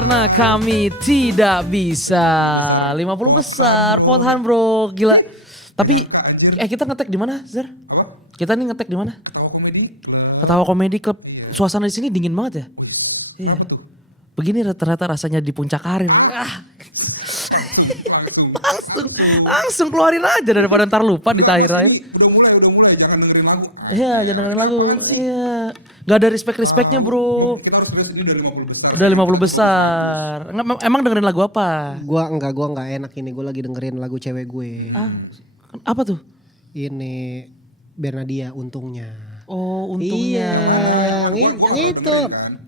Karena kami tidak bisa 50 besar Pothan bro, gila. Tapi kita ngetek di mana, Zar? Kita nih ngetek di mana? Ketawa Komedi Club. Suasana di sini dingin banget ya? Iya. Begini ternyata rasanya di puncak karir. Langsung keluarin aja daripada ntar lupa di akhir-akhir. Udah mulai, jangan dengerin lagu. Iya, jangan dengerin lagu. Iya. Gak ada respect-respectnya bro. Kita harus terus ini udah 50 besar. Udah 50 besar. Emang dengerin lagu apa? Gua enggak enak ini. Gue lagi dengerin lagu cewek gue. Apa tuh? Ini Bernadia Untungnya. Oh, untungnya. Iya, yang itu.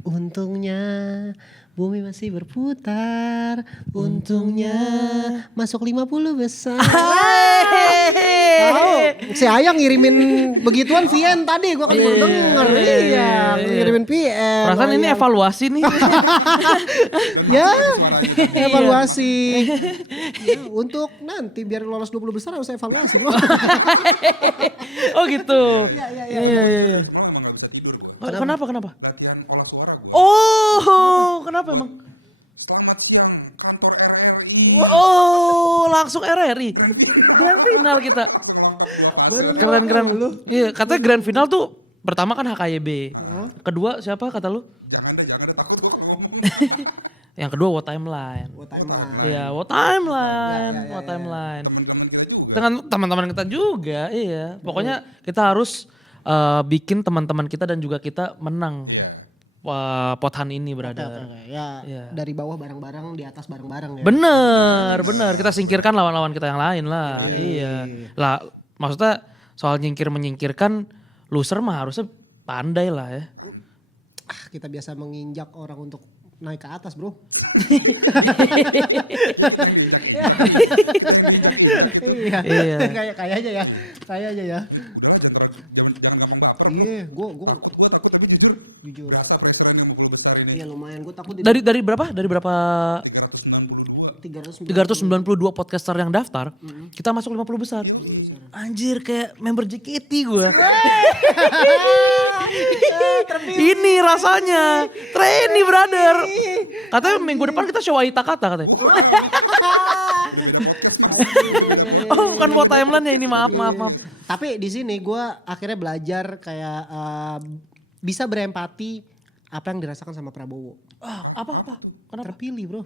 Untungnya bumi masih berputar. Untungnya masuk 50 besar. Tahu, si Ayang ngirimin begituan VN tadi, gua kan baru denger. Iya, ngirimin VN. Perasaan ini evaluasi nih. Ya, evaluasi. Ya, untuk nanti biar lolos 20 besar harus evaluasi loh. Oh gitu. Iya. Kenapa? Latihan pola suara gue. Oh, kenapa emang? Selamat siang kantor RRI. Oh, langsung RRI. Grand final kita. Keren. Iya, katanya grand final tuh pertama kan HKYB. Kedua siapa kata lu? Jangan takut gue ngomong. Yang kedua What Timeline. Iya, What Timeline. Dengan teman-teman kita juga, iya. Pokoknya kita harus bikin teman-teman kita dan juga kita menang Pothan ini, brother. Ya, dari bawah bareng-bareng, di atas bareng-bareng ya. Bener. Kita singkirkan lawan-lawan kita yang lain lah. Iya. Lah, maksudnya soal menyingkirkan, loser mah harusnya pandai lah ya. Kita biasa menginjak orang untuk naik ke atas, bro. Iya. Kayak aja ya. Iya, gue jujur. Iya lumayan, gue takut. Dari berapa? Dari berapa? 392 podcaster yang daftar, kita masuk 50 besar. Anjir, kayak member JKT gue. Ini rasanya. Trainee, brother. Katanya minggu depan kita show Aita Kata katanya. Oh, bukan What Timeline ya ini, maaf. Tapi di sini gue akhirnya belajar kayak bisa berempati apa yang dirasakan sama Prabowo. Apa? Kenapa? Terpilih, bro.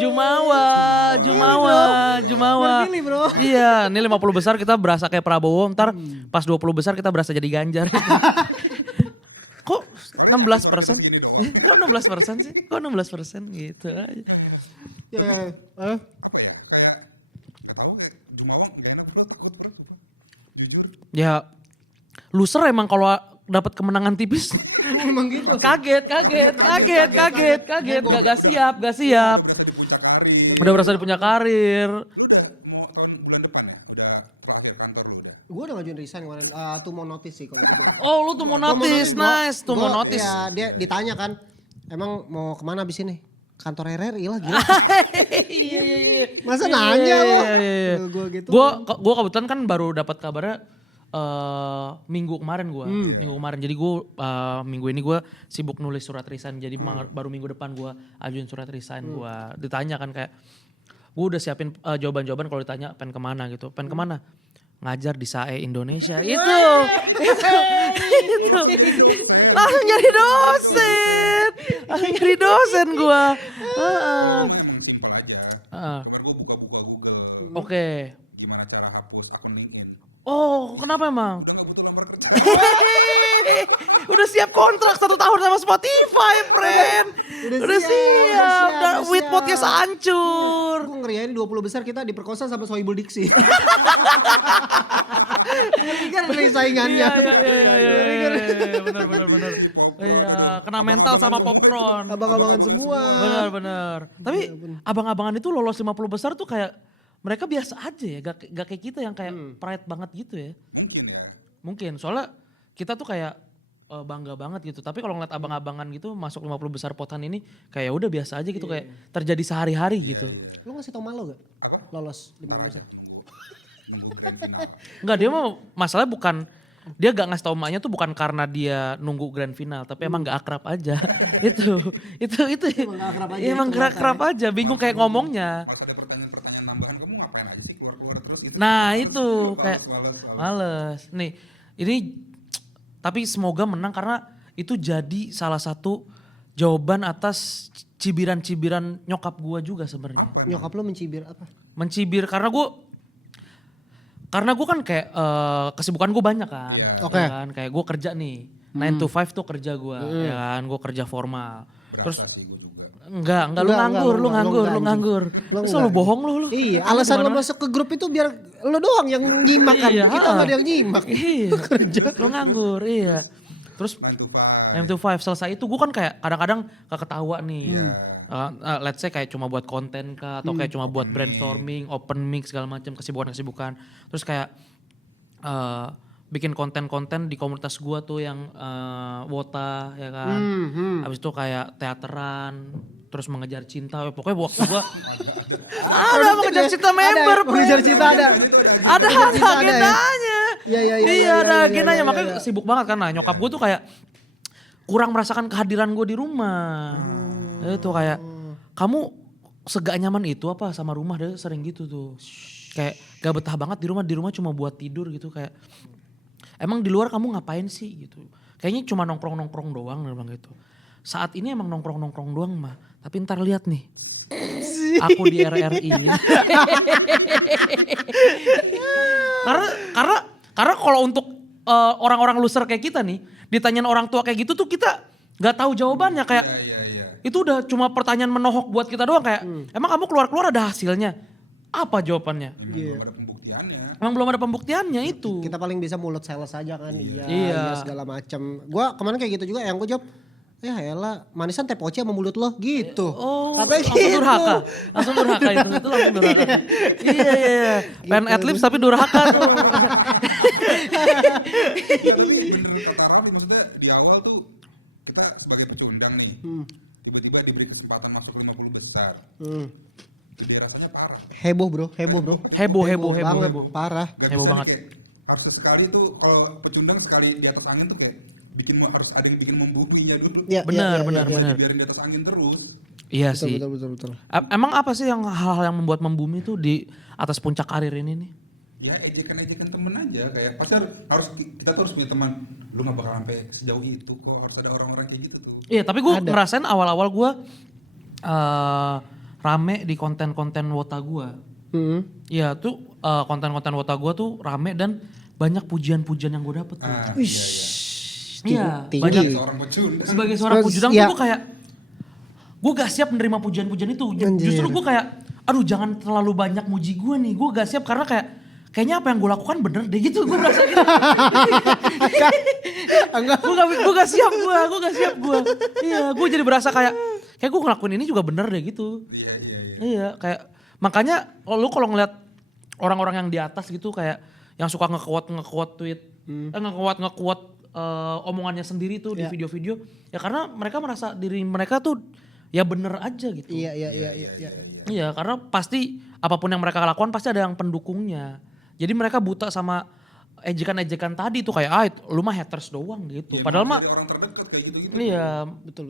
Jumawa. Terpilih, bro. Iya, ini 50 besar kita berasa kayak Prabowo, ntar pas 20 besar kita berasa jadi Ganjar. Kok 16%? Kok 16% sih? Kok 16% gitu aja. Ya, Gak tau kayak Jumawa gak enak gue takut bro. Jujur. Ya, loser emang kalau dapat kemenangan tipis. emang gitu. Kaget. Gak siap. Udah berasa punya karir. Mau tahun bulan depan ya? Udah terakhir kantor lu udah. Gue udah ngajuin resign kemarin. Tuh mau notice sih kalau gue. Oh, lu tuh mau notice, nice. Tuh mau notice. Ya, dia ditanya kan, emang mau kemana abis ini? Kantor RRI lah gila. Iya. Masa nanya lo? Iya. Gue gitu. Gue kebetulan kan baru dapat kabarnya minggu kemarin gue. Minggu kemarin. Jadi gue minggu ini gue sibuk nulis surat resign. Jadi baru minggu depan gue ajuin surat resign gue. Ditanya kan kayak, gue udah siapin jawaban-jawaban kalau ditanya pengen kemana gitu. Pengen kemana? Ngajar di SAE Indonesia. Itu. Langsung jadi dosen gue. Simpel aja. Gue buka Google. Oke. Gimana cara hapus akun LinkedIn. Oh, kenapa emang? Udah siap kontrak 1 tahun sama Spotify, friend. Udah siap. With podcast hancur. Gue ngeriain 20 besar kita diperkosa sama Sohibul Diksi. Kan saingannya. Iya, benar. Iya, kena mental sama popcorn. Abang-abangan semua. Benar. Tapi abang-abangan itu lolos 50 besar tuh kayak mereka biasa aja ya, gak kayak kita yang kayak pride banget gitu ya. Mungkin, soalnya kita tuh kayak bangga banget gitu. Tapi kalau ngeliat abang-abangan gitu masuk 50 besar Pothan ini kayak udah biasa aja gitu, kayak terjadi sehari-hari gitu. Lu ngasih tau malu gak? Lolos 50 besar. Enggak, dia mah masalahnya bukan dia gak ngasih tau emaknya tuh bukan karena dia nunggu grand final, tapi emang gak akrab aja. itu Emang gak akrab aja emang gak ternyata akrab aja, bingung kayak ngomongnya. Harus ada pertanyaan-pertanyaan tambahan, kamu ngapain aja sih keluar-keluar terus gitu. Nah itu kayak Males. males. Nih ini tapi semoga menang karena itu jadi salah satu jawaban atas cibiran-cibiran nyokap gua juga sebenarnya. Nyokap lo mencibir apa? Mencibir karena gue kan kayak kesibukan gue banyak kan. Iya. Oke. Ya kan? Kayak gue kerja nih. 9 to 5 tuh kerja gue. Ya kan, gue kerja formal. Terus Berasa sih gue juga. enggak, lu Enggak, nganggur, lu enggak, nganggur, enggak, lu nganggur. Lu Terus enggak. lu bohong lu. Iya, alasan lo masuk ke grup itu biar lo doang yang nyimak kan. Iya, Kita nggak ada yang nyimak. Iya. Kerja. Lu nganggur, iya. Terus 9 to 5. 9 to 5 selesai itu gue kan kayak kadang-kadang gak ketawa nih. Let's say kayak cuma buat konten kah atau kayak cuma buat brainstorming, open mic segala macam kesibukan-kesibukan. Terus kayak bikin konten-konten di komunitas gua tuh yang wota ya kan. Habis itu kayak teateran, terus mengejar cinta. Pokoknya waktu gua ada mengejar cinta member. Mengejar cinta ada. Ada cinta ada ya? agendanya. Iya, Iya ada iya, agendanya iya, makanya iya. sibuk banget kan. Nah nyokap gua tuh kayak kurang merasakan kehadiran gue di rumah. Itu kayak kamu segak nyaman itu apa sama rumah, dia sering gitu tuh. Kayak gak betah banget di rumah cuma buat tidur gitu kayak. Emang di luar kamu ngapain sih gitu. Kayaknya cuma nongkrong-nongkrong doang dia bilang gitu. Saat ini emang nongkrong-nongkrong doang mah. Tapi ntar lihat nih. Aku di RRI. karena kalau untuk orang-orang loser kayak kita nih, ditanyain orang tua kayak gitu tuh kita nggak tahu jawabannya kayak Iya. itu udah cuma pertanyaan menohok buat kita doang kayak emang kamu keluar ada hasilnya? Apa jawabannya? Memang belum ada pembuktiannya. Emang belum ada pembuktiannya itu. Kita paling bisa mulut sales aja kan. Iya, Iya. iya segala macam. Gua kemarin kayak gitu juga yang gue jawab. Ya elah, manisan teh poce sama mulut lo gitu. Oh, Katanya langsung gitu. durhaka. Langsung durhaka itu langsung durhaka. Iya. Pengen Gitu. adlibs tapi durhaka tuh. Bener kata Rali, maksudnya di awal tuh kita sebagai pecundang nih. Tiba-tiba diberi kesempatan masuk 50 besar. Jadi rasanya parah. Heboh bro. Heboh banget, heboh. parah. Gak Heboh bisa banget. nih kayak harus sekali tuh kalau pecundang sekali di atas angin tuh kayak harus ada yang bikin membuminya dulu. Iya, Benar, iya, benar, iya. benar. Biarin di atas angin terus. Iya Betul, sih. betul. Emang apa sih yang hal-hal yang membuat membumi tuh di atas puncak karir ini nih? Ya ejekan temen aja kayak pasti harus kita tuh harus punya teman. Lu gak bakal sampai sejauh itu kok, harus ada orang-orang kayak gitu tuh. Iya, tapi gue Ada. ngerasain awal-awal gue rame di konten-konten wota gue. Iya tuh konten-konten wota gue tuh rame dan banyak pujian-pujian yang gue dapet tuh. Iya, tinggi. banyak. Seorang pecundang. Sebagai seorang Terus, pujudang ya. tuh gue kayak gue gak siap menerima pujian-pujian itu. Anjir. Justru gue kayak aduh jangan terlalu banyak muji gue nih. Gue gak siap karena kayaknya apa yang gue lakukan bener deh gitu. Gue merasa gitu. Gue gak siap gue. Iya, gue jadi berasa kayak gue ngelakuin ini juga bener deh gitu. Iya, kayak makanya kalau ngeliat orang-orang yang di atas gitu kayak yang suka nge-quote tweet, nge-quote omongannya sendiri tuh di Iya. video-video. Ya karena mereka merasa diri mereka tuh ya bener aja gitu. Iya. Iya, karena pasti apapun yang mereka lakukan pasti ada yang pendukungnya. Jadi mereka buta sama ejekan-ejekan tadi tuh kayak lu mah haters doang gitu. Ya, Padahal mah dari orang terdekat kayak gitu-gitu. iya, Betul.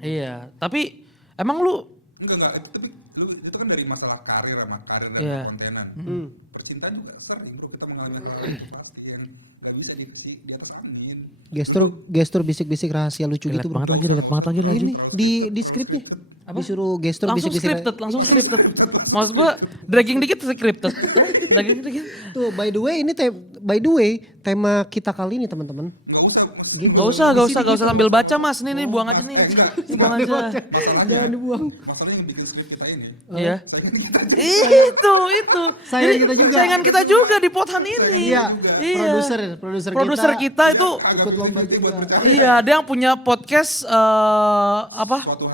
iya. Tapi emang lu Enggak, tapi lu itu kan dari masalah karir dan Iya. kontenan. Percintaan juga sering bro, kita mengalami hal pasti yang gak bisa di atas angin. Gestur bisik-bisik rahasia lucu gitu bro. dekat banget lagi lagi. Ini di skripnya. Disuruh gestur Langsung bisik-bisik. langsung scripted. Maksud gue dragging dikit scripted. Dragging dikit. Tuh by the way tema kita kali ini teman-teman. Nggak usah, Gitu. Gak usah sambil baca mas. Nih buang aja nih. Buang aja. Jangan dibuang. masalahnya yang bikin skrip kita ini. Iya. Saingan kita. Itu. Saingan Jadi, kita juga. Saingan kita juga di potan ini. Iya. Produser kita itu ikut lomba juga. iya dia yang punya podcast apa? Satu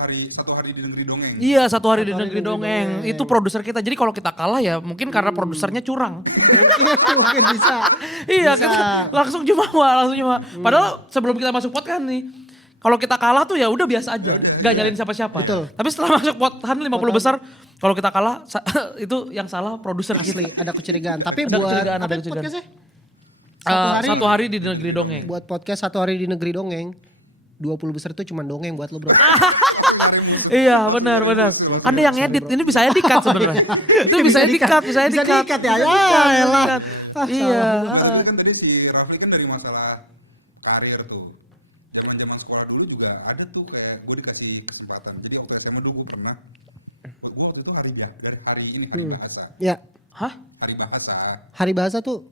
hari di negeri dongeng. Iya satu hari di negeri dongeng. Itu produser kita. Jadi kalau kita kalah ya mungkin karena produsernya curang. Mungkin bisa. Iya Bisa. kita langsung jumawa. Padahal sebelum kita masuk podcast nih. Kalau kita kalah tuh ya udah biasa aja. Gak nyalin siapa-siapa. Betul. Tapi setelah masuk podcast 50 besar. Kalau kita kalah itu yang salah produser kita. Asli ada kecurigaan. Tapi Ada buat kecurigaan, ada apa kecurigaan. podcastnya? Satu hari di negeri dongeng. Buat podcast 1 hari di negeri dongeng. 20 besar itu cuma dongeng buat lo bro. Iya benar. Kan dia yang edit, ini bisa dikat sebenarnya. Itu bisa dikat, Bisa dikat ya. Ya elah. Iya. Kan tadi si Rafli kan dari masalah karir tuh. Zaman sekolah dulu juga ada tuh kayak gue dikasih kesempatan. Jadi waktu SMA dulu gue pernah. Buat gue waktu itu hari bahasa. Ya. Hah? Hari bahasa. Hari bahasa tuh.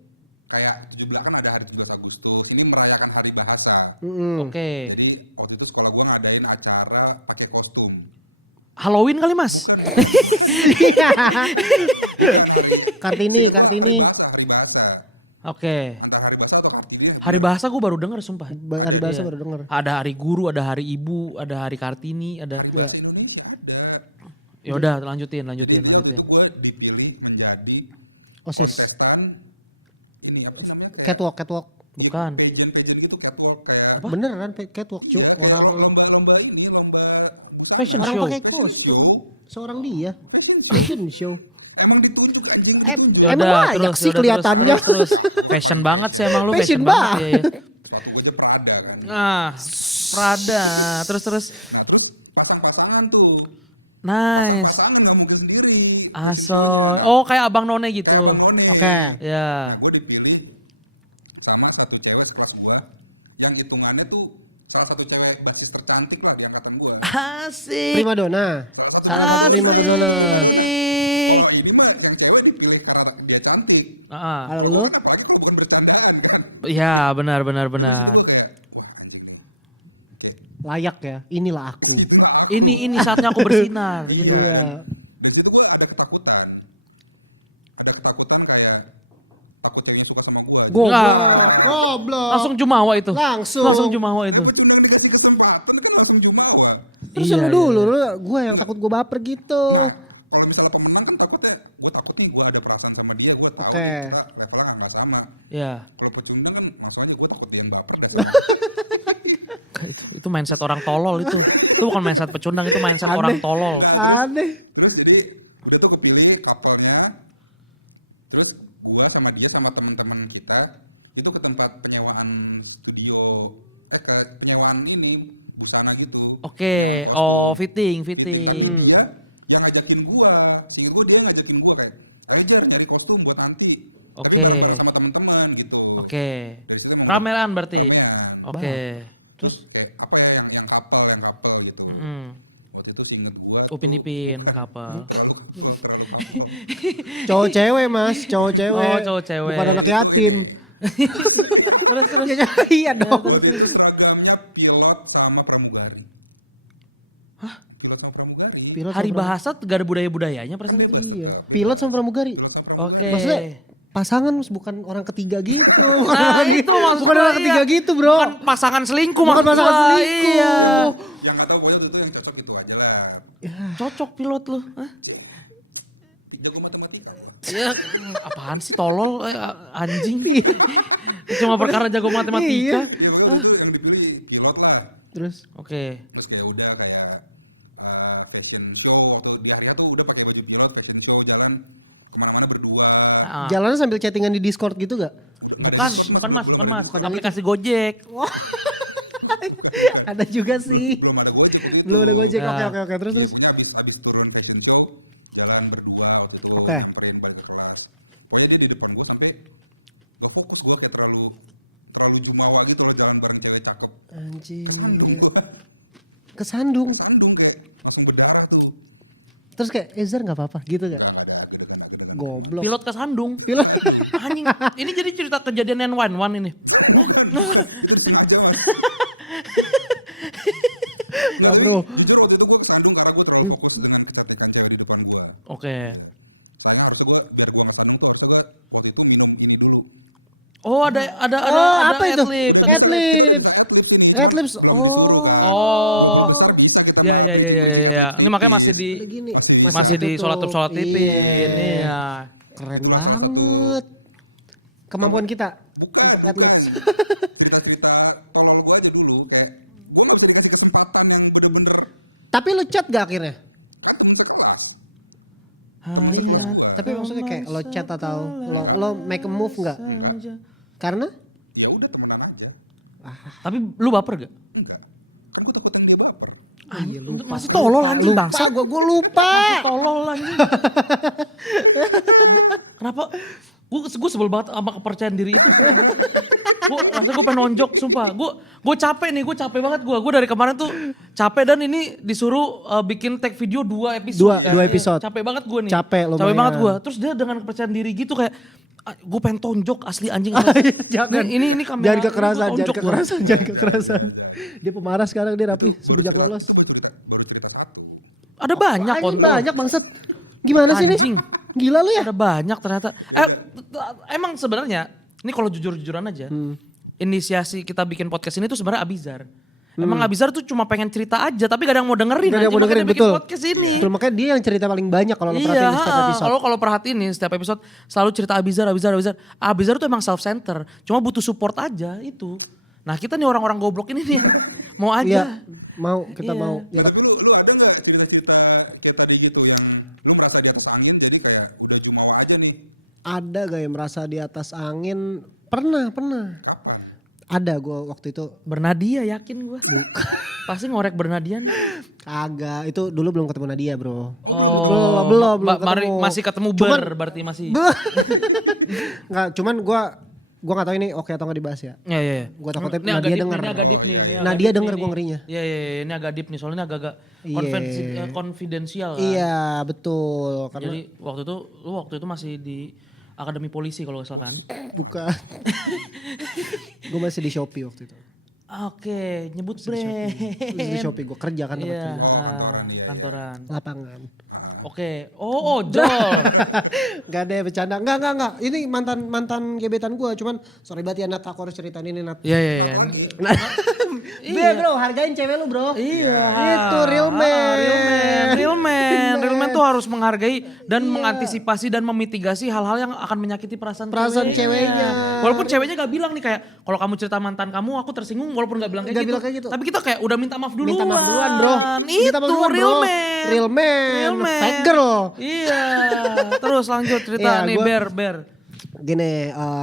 Kayak 17 kan ada hari 17 Agustus. Ini merayakan hari bahasa. Oke. Jadi waktu itu sekolah gue ngadain acara pakai kostum. Halloween kali Mas? Kartini. Hari bahasa. Oke. Antara hari bahasa atau Kartini. Hari bahasa gue baru denger sumpah. Hari bahasa Iya. baru denger. Ada hari guru, ada hari ibu, ada hari Kartini, ada. Ya. Ya udah lanjutin. Waktu itu gue dipilih menjadi OSIS. kontestan ini apa namanya? Catwalk. Bukan. Pageant itu catwalk kayak Beneran catwalk cu. Orang lomba Fashion orang show. pakai kostum. Seorang dia. Fashion show. Ya Emang udah, banyak terus, sih udah, kelihatannya. Terus. Fashion banget sih emang lu Fashion fashion banget ya. Prada kan. Nah, Prada. Terus. Pasang-pasangan tuh. Nice. Pasangan nggak mungkin sendiri. Asoy. Oh kayak Abang None gitu. Oke. Ya. Gue dipilih sama satu cewek setelah gue yang hitungannya tuh salah satu cewek basis tercantik lah di angkatan gue. Asik. Prima donna. Salah satu prima donna. Asik. Oh, ini mah yang cewek dipilih karena dia cantik. Ah. Halo lu? Apalagi kalau bukan bercandaan kan. Ya benar. Gue kayak, anjing. Oke. Layak ya. Inilah aku. Ini saatnya aku bersinar gitu. Iya. Dari situ gue ada ketakutan kayak takut cewek suka sama gue. Goblok. Langsung jumawa itu. Langsung. jumawa itu. Cuma dikasih kesempatan kan langsung jumawa. Terus Iya, lu dulu, gue yang takut gue baper gitu. Kalau misalnya pemenang kan takutnya gue takut nih gue ada perasaan sama dia, gue tahu Oke. kita levelnya nggak sama. Ya. Kalau pecundang kan masalahnya gue takut dia baper deh. Itu mindset orang tolol itu. Itu bukan mindset pecundang, itu mindset orang tolol. Aneh. Terus jadi udah tuh kepilih kapalnya, terus gue sama dia sama teman-teman kita itu ke tempat penyewaan studio, ke penyewaan ini busana gitu. Oke, oh fitting. Dia yang ngajakin gue, dia ngajakin gue kayak, ayo jangan cari kostum buat nanti. Oke. Kita sama teman-teman gitu. Oke. Dari situ memang Ramelan berarti. ramean. Oke. Terus Kayak apa ya yang couple gitu. Waktu itu seinget gue. Upin Ipin couple. cowok cewek mas, cowok cewek. Oh, cowok cewek. Bukan anak yatim. Terus. Iya dong. Seragamnya pilot sama pramugari. Hah? Pilot sama pramugari? Pilot Hari sama bahasa gak ada budaya-budayanya perasaan itu. Iya. Pilot sama pramugari. Oke. Maksudnya pasangan bukan orang ketiga gitu. Bukan Nah, orang itu maksud bukan gua, orang ketiga iya. gitu bro. Bukan pasangan selingkuh Bukan maksud pasangan gua. selingkuh. Iya. Yang nggak tahu boleh tentu yang cocok itu aja lah. Cocok pilot lu. Hah? Jago matematika. Ya, apaan sih tolol anjing. Cuma perkara jago matematika. Iya. Yang dipilih pilot lah. Terus Oke. Terus kayak udah kayak fashion show atau di akhirnya tuh udah pakai baju pilot fashion show jalan kemana-mana berdua. Ah. jalannya sambil chattingan di Discord gitu gak? Bukan mas. Aplikasi Gojek. Ada juga sih. Belum ada gue. Belum ada Gojek. Ya. Oke. Terus. Jadi habis turun fashion show jalan berdua waktu itu. Oke. Nyamperin balik kelas. Pokoknya dia di depan gue sampai gak fokus gue kayak terlalu jumawa gitu loh jalan bareng cewek cakep. Anjir. Gue kan Kesandung. sandung kayak langsung berdarah tuh. Terus kayak Ezer gak apa-apa gitu gak? Goblok. Pilot kesandung. Pilot. Anjing. Ini jadi cerita kejadian 911 ini. Nah. Gak bro. Waktu itu gue kesandung karena gue terlalu fokus dengan kata-kata cewek di depan gue. Oke. Akhirnya waktu gue biar gue makan lupa waktu gue waktu itu minum gitu dulu. Oh ada apa itu? adlibs, ada Adlibs. Adlibs. Oh. Oh. Ya. Ini makanya masih di Ada gini. masih di ditutup. sholat tipin. Iya. Iya. Keren banget. Kemampuan kita untuk adlibs. Cerita tolol gue aja dulu kayak gue gak berikan kesempatan yang bener-bener Tapi lu chat gak akhirnya? ketemu ke kelas. Iya. Tapi maksudnya kayak lo chat atau lo make a move gak? Karena? Ya udah temenan aja. Tapi lu baper gak? Enggak. Kan gue takut lagi gue baper. Iya lupa. Masih tolol anjing Lupa, bangsat. gue lupa. Masih tolol anjing. Kenapa? Gue sebel banget sama kepercayaan diri itu. Gue rasa gue pengen nonjok sumpah. Gue capek nih, gue capek banget gue. Gue dari kemarin tuh capek dan ini disuruh bikin tag video 2 episode. Dua episode. Capek banget gue nih. Capek lumayan. banget gue. Terus dia dengan kepercayaan diri gitu kayak gue pengen tonjok asli anjing. Jangan. Ini kamera. Jangan kekerasan, Gua tonjok gua. jangan kekerasan. Dia pemarah sekarang dia Rapli semenjak lolos. Ada banyak Anjing kontol. banyak bangsat. Gimana sih Anjing. nih? Gila lu ya? Ada banyak ternyata. Emang sebenarnya ini kalau jujur-jujuran aja, inisiasi kita bikin podcast ini tuh sebenarnya Abizar. Emang Abizar tuh cuma pengen cerita aja, tapi gak ada yang mau dengerin. Gak ada yang mau dengerin, makanya bikin betul. podcast ini. Betul, makanya dia yang cerita paling banyak kalau lo Iya, perhatiin di setiap episode. kalau perhatiin nih setiap episode selalu cerita Abizar. Abizar tuh emang self center, cuma butuh support aja itu. Nah kita nih orang-orang goblok ini nih yang mau Iya, aja. mau kita Iya. mau. Ya, Tapi lu ada nggak cerita kayak tadi gitu yang lu merasa di atas angin jadi kayak udah jumawa aja nih. ada gak yang merasa di atas angin? Pernah. Ada gue waktu itu. Bernadia yakin gue. Pasti ngorek Bernadia nih. Kagak, itu dulu belum ketemu Nadia bro. Oh, belum ketemu. masih ketemu Cuman- berarti masih. Nggak, cuman gue gak tahu ini oke atau gak dibahas ya. Iya. Gua takutnya Ini agak Nadia deep denger. nih, Ini agak deep nih. Ini agak Nadia deep denger nih, gua ini. ngerinya. Iya, ini agak deep nih. Soalnya agak-agak Iya. konfidensial kan. Iya betul. Karena Jadi waktu itu masih di Akademi Polisi kalau gak salah kan. bukan. Gue masih di Shopee waktu itu. Oke, nyebut brand. Masih di Shopee, gue kerja kan tempat Iya, kerja. kantoran. Lapangan. Oke. Oh, ojol. Gak ada bercanda. Enggak. Ini mantan gebetan gue. Cuman sorry banget ya Nat, aku harus ceritain ini Nat. Iya. Be bro, hargain cewek lu bro. Iya. Itu real man. Real man tuh harus menghargai dan mengantisipasi dan memitigasi hal-hal yang akan menyakiti perasaan ceweknya. Walaupun ceweknya gak bilang nih kayak kalau kamu cerita mantan kamu aku tersinggung walaupun gak bilang kayak, Nggak gitu. bilang kayak gitu. Tapi kita kayak udah minta maaf duluan. Minta maaf duluan bro. Itu Minta maaf duluan, real bro. man. Real man. Fake girl. Iya. Terus lanjut cerita Iya, nih gua- Ber. Gini,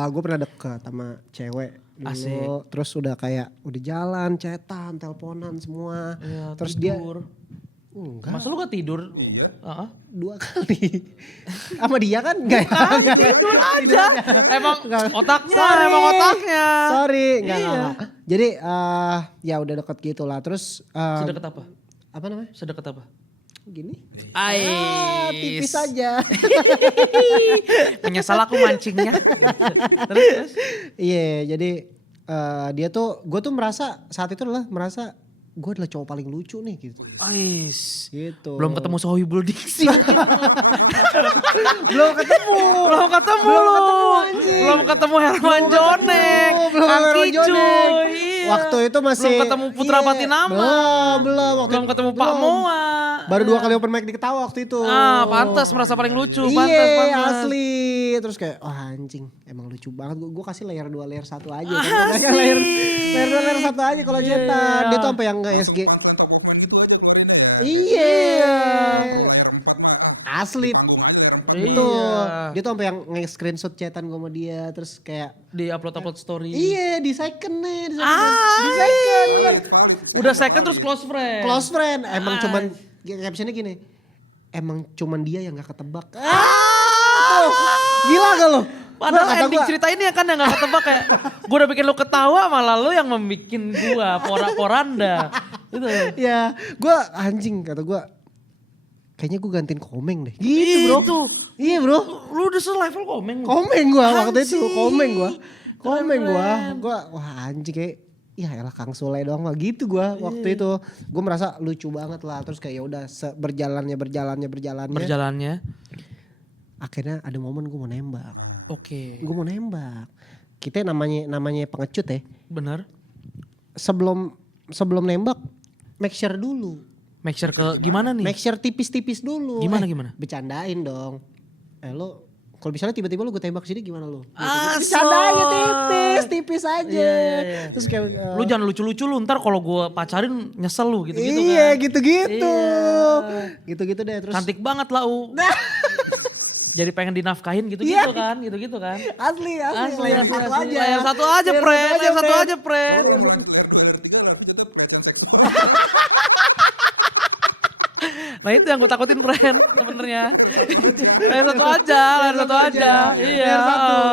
gue pernah deket sama cewek dulu. Asik. Terus udah kayak udah jalan, chatan, teleponan semua. Iya, Terus tidur. dia enggak Masa lu gak tidur? Heeh. 2 kali. Sama dia kan enggak ya? Tidur aja. Emang Enggak. otaknya, Sorry. emang otaknya. Sorry, enggak, Iya. enggak. Jadi ya udah deket gitu lah. Terus Sedekat apa? apa namanya? Sedekat apa? Gini. Ais. Tipis aja. Menyesal aku mancingnya. Terus. Iya, jadi dia tuh gue tuh merasa saat itu merasa gue adalah cowok paling lucu nih gitu. Ais. Gitu. Belum ketemu Sohibul Diksi. Belum ketemu. Belum ketemu anjing. Belum ketemu Herman Jonek. Belum Kang ketemu Kicu, Jonek. iya. Waktu itu masih Belum ketemu Putra iya, Patinama. Belum. Belum ketemu Pak Moa. Baru 2 kali open mic di Ketawa waktu itu. Pantas merasa paling lucu. Iya, Pantas. asli. Terus kayak anjing, emang lucu banget. Gue kasih layer 2 layer 1 aja. Asik. Layer 2 layer 1 aja kalau Iya. cetan. Dia tuh sampai yang nge-SG. Pas Walkman gitu aja keluarin aja. Iya. Layar 4 mah Asli. tanggung aja layar 4. Betul. Dia tuh sampai yang nge-screenshot chatan gue sama dia. Terus kayak Di upload story. iya di second nih. Di Ah, second. Udah second terus close friend. Close friend. Emang cuman captionnya gini. Emang cuman dia yang gak ketebak. Gila gak lo? Padahal Kata ending gua, cerita ini kan yang gak ketebak kayak gue udah bikin lu ketawa malah lu yang membikin gua porak-poranda. Gitu. ya gue anjing kata gue. Kayaknya gue gantiin Komeng deh. Gitu bro. Itu. Iya bro. Lu udah selevel komeng. Komeng gue waktu itu. Anjing. Komeng gue. Komeng gue. Keren. Gue wah anjing kayak. Ya elah Kang Sule doang mah gitu gue waktu itu. Gue merasa lucu banget lah. Terus kayak ya udah berjalannya. Berjalannya. Akhirnya ada momen gue mau nembak. Oke. Gue mau nembak. Kita namanya pengecut ya. Bener. Sebelum nembak make sure dulu. Make sure ke gimana nih? Make sure tipis-tipis dulu. Gimana? Bercandain dong. Lo kalau misalnya tiba-tiba lu gue tembak sini gimana lu? Asal. Bercanda aja tipis aja. Iya. Terus kayak Lu jangan lucu-lucu lu ntar kalau gue pacarin nyesel lu gitu-gitu iya kan. gitu-gitu. Iya. Gitu-gitu deh terus. Cantik banget lah U. jadi pengen dinafkahin gitu-gitu Iya. kan, gitu-gitu kan. Asli. Asli, Layar asli, satu asli. aja. Layar satu aja, Pren. Layar satu aja, Pren. Layar 3 Rafli itu pelecehan seksual. Nah itu yang gue takutin, Pren, sebenarnya. Layar satu aja, layar satu aja. Iya. Layar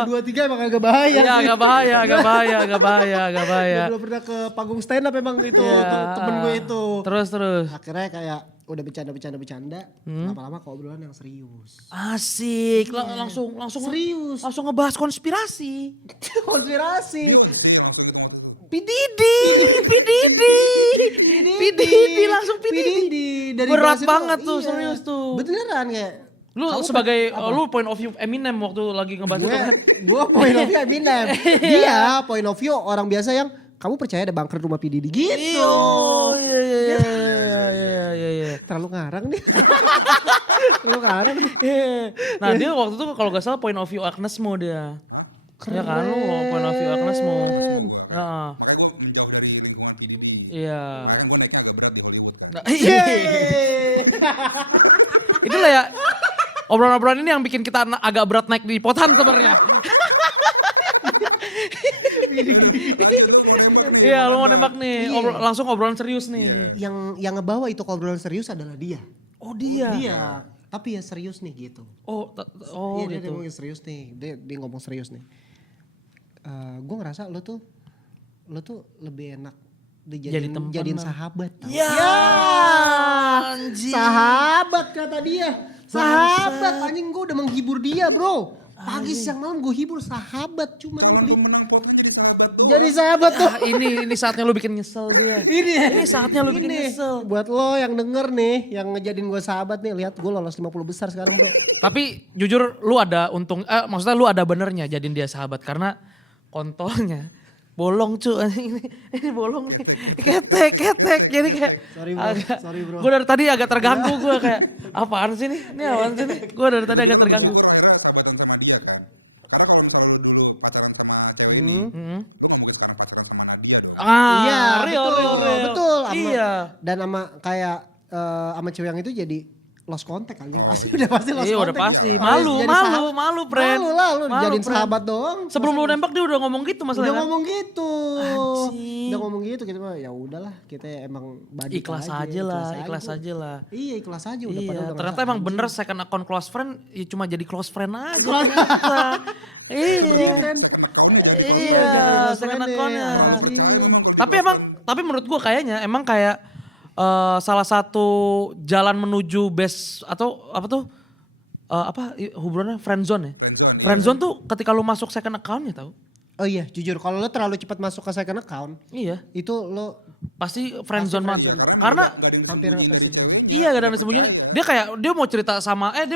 1, 2, 3 emang agak bahaya Iya, sih. agak bahaya, agak bahaya, agak bahaya, agak bahaya. Gue belum pernah ke panggung stand up emang itu Iya. temen gue itu. Terus. Akhirnya kayak udah bercanda. Lama-lama kok obrolan yang serius. Asik, langsung Serius. langsung ngebahas konspirasi. Konspirasi. Pididi langsung Pididi. Dari Berat bahas itu, banget tuh, iya. serius tuh. Beneran kayak. Lu kamu sebagai lu point of view Eminem waktu lagi ngebahas itu kan. Gue point of view Eminem. Dia point of view orang biasa yang kamu percaya ada bunker rumah P. Diddy gitu. Iya. Terlalu ngarang nih. Terlalu ngarang nih. Nah dia waktu itu kalau gak salah point of view Agnes Mo dia. Ya kan lu point of view Agnes Mo. Heeh. Makanya gue menjauh dari lingkungan PDI. Iya. Gue naik agak berat di Hollywood. Nah, itulah ya obrolan-obrolan ini yang bikin kita agak berat naik di potan sebenarnya. Iya, lu mau nembak nih, langsung obrolan serius nih. Yang ngebawa itu obrolan serius adalah dia. Oh dia. Dia. Tapi ya serius nih gitu. Oh Iya, dia gitu. ngomong serius nih. Dia ngomong serius nih. Gue ngerasa lo tuh lebih enak jadiin sahabat. Tau. Ya, anjing. Sahabat kata dia. Sahabat anjing, gue udah menghibur dia bro. Pagi siang malam gue hibur sahabat cuman beli. Jadi sahabat tuh. Ah, ini saatnya lu bikin nyesel dia. Ini saatnya lu bikin nyesel. Buat lo yang denger nih, yang ngejadiin gue sahabat nih, lihat gue lolos 50 besar sekarang bro. Tapi jujur lu ada untung, maksudnya lu ada benernya jadiin dia sahabat karena kontolnya bolong cu, ini bolong nih, ketek, jadi kayak Sorry bro. Gue dari tadi agak terganggu, gue kayak apaan sih nih, apaan sih nih, gue dari tadi agak terganggu. Gue sahabatan sama dia kan. Karena kalau misalnya lu dulu pacaran sama cewek ini, gue gak mungkin sekarang pacaran sama dia. Iya, real. betul. Iya. Dan sama kayak sama cewek yang itu jadi lost contact anjing udah pasti lost Iya contact. udah pasti, Harus jadi sahabat. malu friend. Malu lah lu Malu, jadiin friend. sahabat doang. Sebelum lu nembak dia udah ngomong gitu masalahnya. Udah kan? ngomong gitu. Anjing. Udah ngomong gitu kita mah ya udahlah kita emang body Ikhlas aja lah. Iya ikhlas aja udah padahal Iya, udah ternyata ngerasa emang anjing. bener second account close friend ya cuma jadi close friend aja. ternyata. Iya. Friend. Iya, jangan close second friend deh, accountnya. anjing. Tapi menurut gua kayaknya emang kayak salah satu jalan menuju best atau apa tuh hubungannya friendzone ya. Friendzone tuh ketika lu masuk second accountnya tau. Oh iya jujur kalau lo terlalu cepat masuk ke second account Iya, itu lo pasti friendzone banget. Karena hampir pasti friendzone. iya gak ada sembunyinya. Dia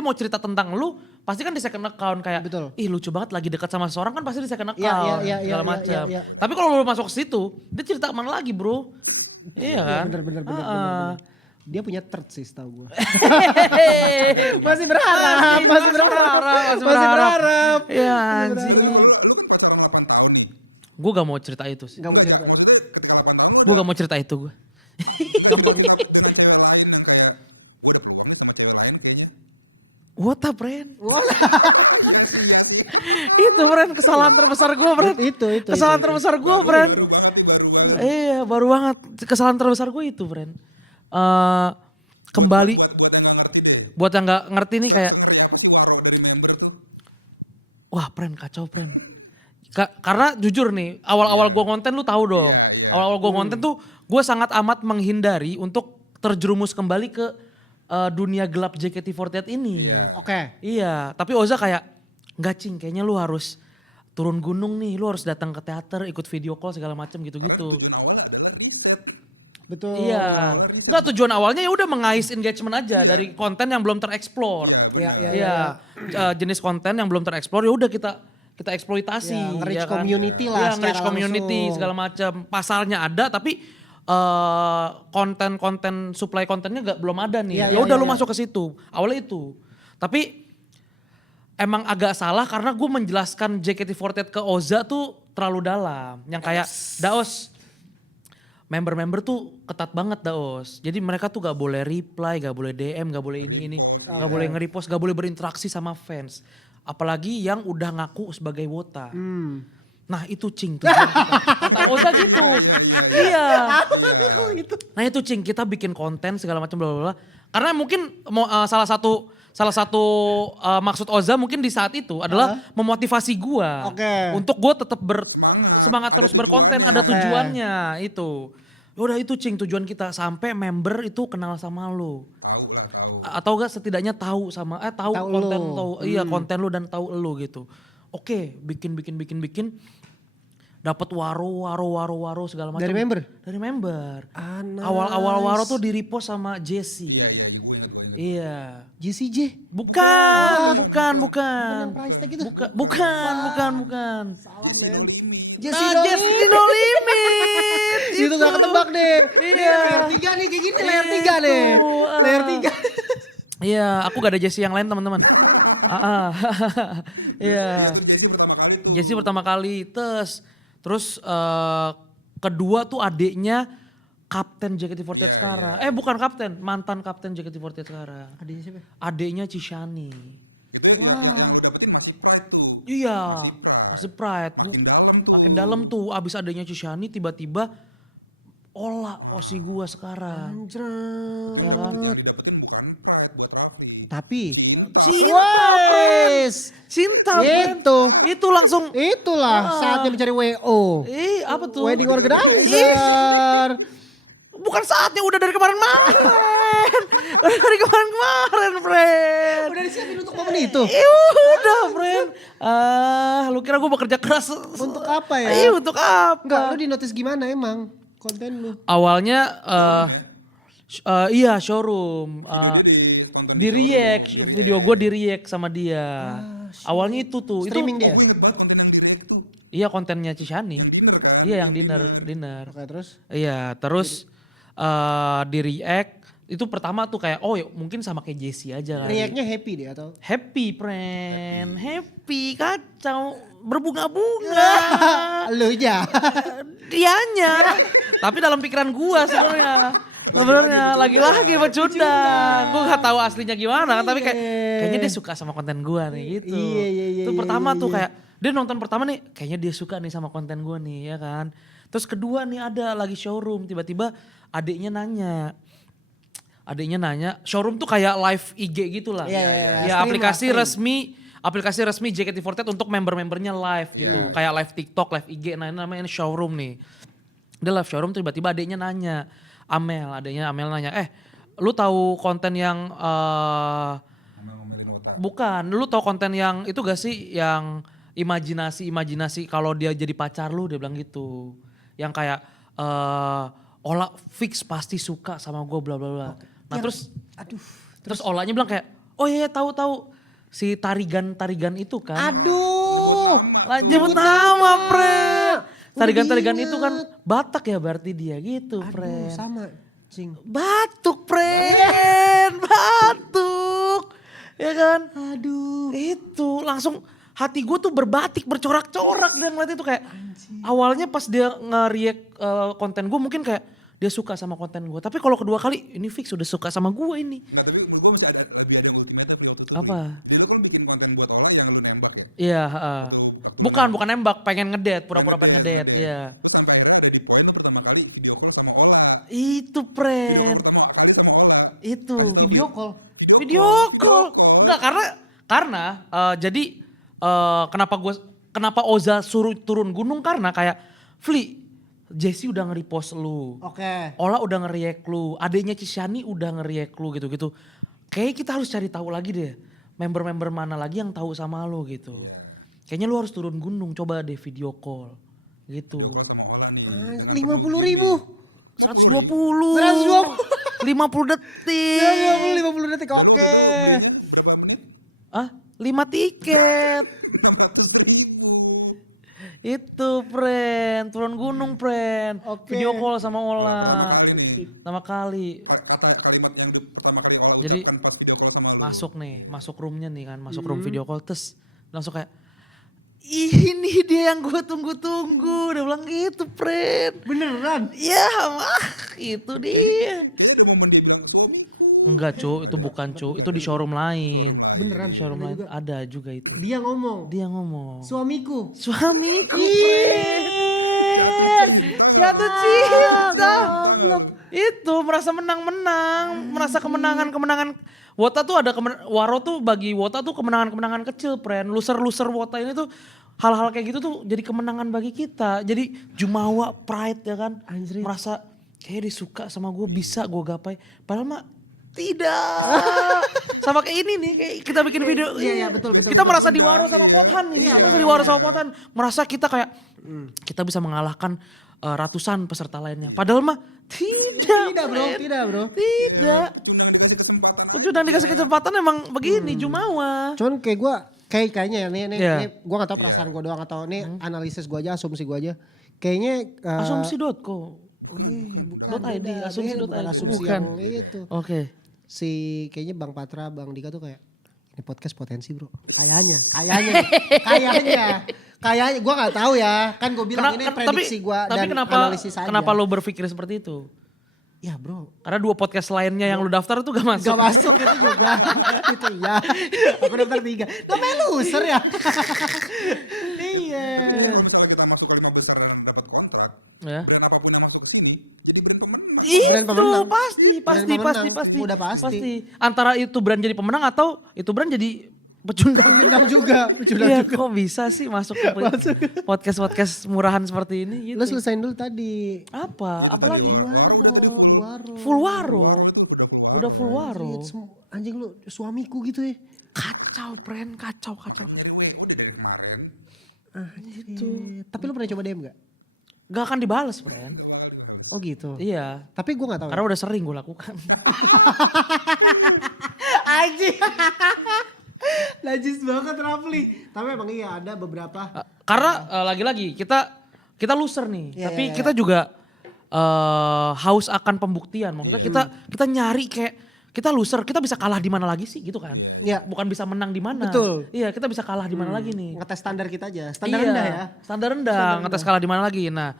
mau cerita tentang lu, pasti kan di second account kayak Betul. ih lucu banget lagi dekat sama seorang kan pasti di second account Iya, segala macam. iya. Tapi kalau lu masuk ke situ, dia cerita kemana lagi, Bro? Iya kan? Bener. Dia punya third sih setahu gue. Hehehe. Masih berharap. Masih berharap. Ya anjing. Gue gak mau cerita itu sih. Gak mau cerita. Gue gak mau cerita itu gue. Gampang. What up, Bren? Itu, Bren, kesalahan terbesar gue, Bren. Itu. Kesalahan terbesar gue, Bren. Iya, baru banget. Kesalahan terbesar gue itu, Bren. Kembali. Buat yang gak ngerti nih kayak. Wah, Bren, kacau, Bren. Karena jujur nih, awal-awal gue konten lu tahu dong. Awal-awal gue konten tuh gue sangat amat menghindari untuk terjerumus kembali ke dunia gelap JKT48 ini. Oke. Iya, tapi Oza kayak enggak cing, kayaknya lu harus turun gunung nih, lu harus datang ke teater, ikut video call segala macam gitu-gitu. Betul. Iya. Enggak, tujuan awalnya ya udah mengais engagement aja dari konten yang belum tereksplor. Iya. Jenis konten yang belum tereksplor ya udah kita eksploitasi. Ya, nge-reach ya kan? community lah Iya, secara nge-reach community langsung. segala macam. Pasalnya ada tapi konten supply kontennya belum ada nih. Iya, Ya udah lu iya. masuk ke situ. Awalnya itu. Tapi emang agak salah karena gue menjelaskan JKT48 ke Oza tuh terlalu dalam. Yang kayak Daos member-member tuh ketat banget Daos. Jadi mereka tuh gak boleh reply, gak boleh DM, gak boleh ini. Gak boleh nge-repost, gak boleh berinteraksi sama fans. Apalagi yang udah ngaku sebagai wota. Nah itu Cing tujuan kita. Kata Oza gitu. Iya. Nah itu Cing, kita bikin konten segala macam bla bla bla. Karena mungkin salah satu maksud Oza mungkin di saat itu adalah memotivasi gua untuk gua tetap semangat terus berkonten, ada tujuannya itu. Udah itu Cing tujuan kita sampai member itu kenal sama lu. Atau enggak setidaknya tahu sama tahu konten lu. tahu iya konten lu dan tahu lu gitu. Oke, bikin dapat waro segala macam. Dari member? Dari member. Nice. Awal waro tuh di repost sama Jesse. Iya. Jesse J. Bukan. Yang price tag itu? Bukan. Salah men. Jesse No Limit. Itu gak ketebak deh. Iya. Layar 3 nih kayak gini layar 3 nih. Layar 3. Iya, aku gak ada Jesse yang lain teman-teman. Iya. Jesse pertama kali. Terus kedua tuh adiknya Kapten JKT48 sekarang. Bukan kapten, mantan kapten JKT48 sekarang. Adiknya siapa? Adiknya Cishani. Wah. Dapetin masih pride tuh. Iya, masih pride. Makin dalam tuh abis adiknya Cishani tiba-tiba Osi gua sekarang. Anjret. Ya kan? Dapetin bukan pride buat Raffi. Tapi Cinta, friend. Itu langsung. Itulah saatnya mencari WO. Apa tuh? Wedding organizer. Bukan saatnya, udah dari kemarin-kemarin. Dari kemarin-kemarin, friend. Udah disiapin untuk momen itu. Udah, friend. Lu kira gue bekerja keras Untuk apa ya? Untuk apa? Enggak, lu di notice gimana emang konten lu? Awalnya iya showroom. Di react, video gue di react sama dia. Awalnya itu tuh. Streaming dia? Iya kontennya Cishani. Iya yang dinner. Oke, terus? Iya terus di react itu pertama tuh kayak mungkin sama kayak Jessie aja kali. React-nya happy dia atau? Happy friend, happy kacau berbunga-bunga. Lu aja. Dianya. Tapi dalam pikiran gua sebenarnya lagi-lagi pecundang. Gua gak tahu aslinya gimana kan, tapi kayaknya dia suka sama konten gua nih gitu. Iya. Itu pertama tuh kayak dia nonton pertama nih kayaknya dia suka nih sama konten gua nih ya kan. Terus kedua nih ada lagi showroom tiba-tiba adiknya nanya showroom tuh kayak live IG gitu lah. Iya. Ya aplikasi resmi JKT48 untuk member-membernya live gitu. Kayak live TikTok, live IG, nah ini namanya showroom nih. Dia live showroom tiba-tiba adiknya nanya, adiknya Amel nanya, lu tahu konten yang bukan, lu tahu konten yang itu gak sih yang imajinasi kalau dia jadi pacar lu, dia bilang gitu. Yang kayak Ola fix pasti suka sama gue bla bla bla. Nah terus Olanya bilang kayak, oh iya tahu si Tarigan itu kan. Aduh. Lanjut nama, friend. Tarigan itu kan Batak ya berarti dia gitu, friend. Aduh sama, Cing. Batuk, friend. Batuk. Ya kan? Aduh. Itu langsung hati gue tuh berbatik, bercorak-corak dan ngeliat itu kayak. Awalnya pas dia nge-react konten gue mungkin kayak dia suka sama konten gue. Tapi kalau kedua kali ini fix udah suka sama gue ini. Nah tapi gue bisa ada lebih ada ultimate buat itu. Apa? Dia tuh kan bikin konten buat Ola yang lu nembak ya. Iya, bukan nembak, pengen ngedate, pura-pura pengen ngedate, iya. Terus sampai akhirnya ada di poin lu pertama kali video call sama Ola. Itu, friend. Pertama kali sama Ola. Itu. Video call. Enggak karena jadi kenapa Oza suruh turun gunung karena kayak Fli, Jessie udah nge-repost lu. Oke. Ola udah nge-react lu, adiknya Cishani udah nge-react lu gitu-gitu. Kayaknya kita harus cari tahu lagi deh, member-member mana lagi yang tahu sama lu gitu. Kayaknya lu harus turun gunung, coba deh video call gitu. 50.000. 120. 120. 50 detik. 50 detik. Oke. 5 tiket. Itu, friend. Turun gunung, friend. Oke. Video call sama Ola. Pertama kali. Apa kalimat yang pertama kali Ola Jadi ucapkan pas video call sama lu? masuk roomnya nih kan, masuk room video call terus langsung kayak ini dia yang gue tunggu-tunggu. Dia bilang gitu, friend. Beneran? Ya, itu dia. Saya cuma mendingan suami. Enggak, Cu, itu bukan, Cu. Itu di showroom lain. Beneran? Di showroom Ada lain juga? ada juga itu. Dia ngomong. Dia ngomong. Suamiku. Suamiku, friend. Jatuh cinta. Itu merasa menang-menang, merasa kemenangan-kemenangan. Wota tuh ada Waro tuh bagi Wota tuh kemenangan-kemenangan kecil, friend. Loser-loser Wota ini tuh hal-hal kayak gitu tuh jadi kemenangan bagi kita. Jadi jumawa, pride ya kan. Anjir. Merasa kayak disuka sama gue, bisa gue gapai. Padahal mah tidak. Sama kayak ini nih, kayak kita bikin video. Iya, betul. Kita merasa diwaro sama Pothan nih. Kita merasa diwaro sama Pothan. Merasa kita kayak kita bisa mengalahkan ratusan peserta lainnya. Padahal mah tidak, Bro. Tidak. Udah dikasih kesempatan emang begini Jumawa. Cuman kayak gue, kayaknya ya nih, Iya. gue gak tau perasaan gue doang atau nih analisis gue aja, asumsi gue aja. Kayaknya Asumsi.co. bukan .id, beda, asumsi.id. bukan asumsi Bukan. yang itu. Oke. Si kayaknya Bang Patra, Bang Dika tuh kayak ini podcast potensi bro. Kayaknya gue nggak tahu ya. Kan gue bilang ini prediksi gue dan analisis aja. kenapa lo berpikir seperti itu? Ya bro, Karena 2 podcast lainnya yang lo daftar itu gak masuk. gak masuk itu juga. Itu ya. Aku daftar 3. Namanya loser ya. Iya. Kalau kita masukkan ke besar dan dapat kontrak, Ya. brand apapun yang masuk ke sini, jadi brand pemenang. Brand Itu pemenang. pasti. Brand pemenang. Udah pasti. Antara itu brand jadi pemenang atau itu brand jadi pecundang. Pecundang juga. Iya, kok bisa sih masuk ke podcast murahan seperti ini gitu. Lo selesain dulu tadi. Apa? Apalagi? Di waro. Full waro. Udah full waro. Anjing lu suamiku gitu ya. Kacau, friend. Kacau. Jadi WO udah dari kemarin. Gitu. Tapi lu pernah coba DM gak? Gak akan dibales, friend. Oh gitu. Iya. Tapi gue gak tahu. Karena udah sering gue lakukan. Anjing. Najis banget Rafli. Tapi emang iya ada beberapa. Karena lagi-lagi kita loser nih. Iya, Tapi iya, kita juga haus akan pembuktian. Maksudnya kita nyari kayak kita loser, kita bisa kalah di mana lagi sih gitu kan? Iya. Bukan bisa menang di mana. Betul. Iya, kita bisa kalah di mana lagi nih. Ngetes standar kita aja. Standar Iya, rendah ya. Standar rendah, ngetes kalah di mana lagi. Nah,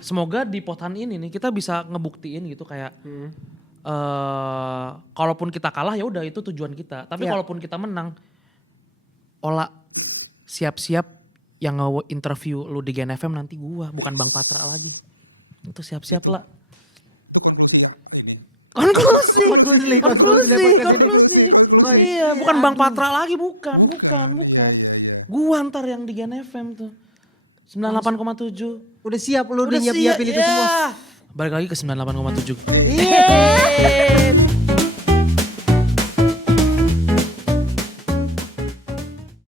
semoga di Pothan ini nih kita bisa ngebuktiin gitu kayak kalaupun kita kalah ya udah itu tujuan kita. Tapi Iya. kalaupun kita menang, Ola siap-siap yang nge-interview lu di Gen FM nanti gua, bukan Bang Patra lagi. Itu siap-siap lah. Konklusi. Iya, bukan Bang Patra lagi, bukan. Gua ntar yang di Gen FM tuh. 98,7. Udah siap lu udah nyiap-nyiapin itu semua. Balik lagi ke 98,7. Iya.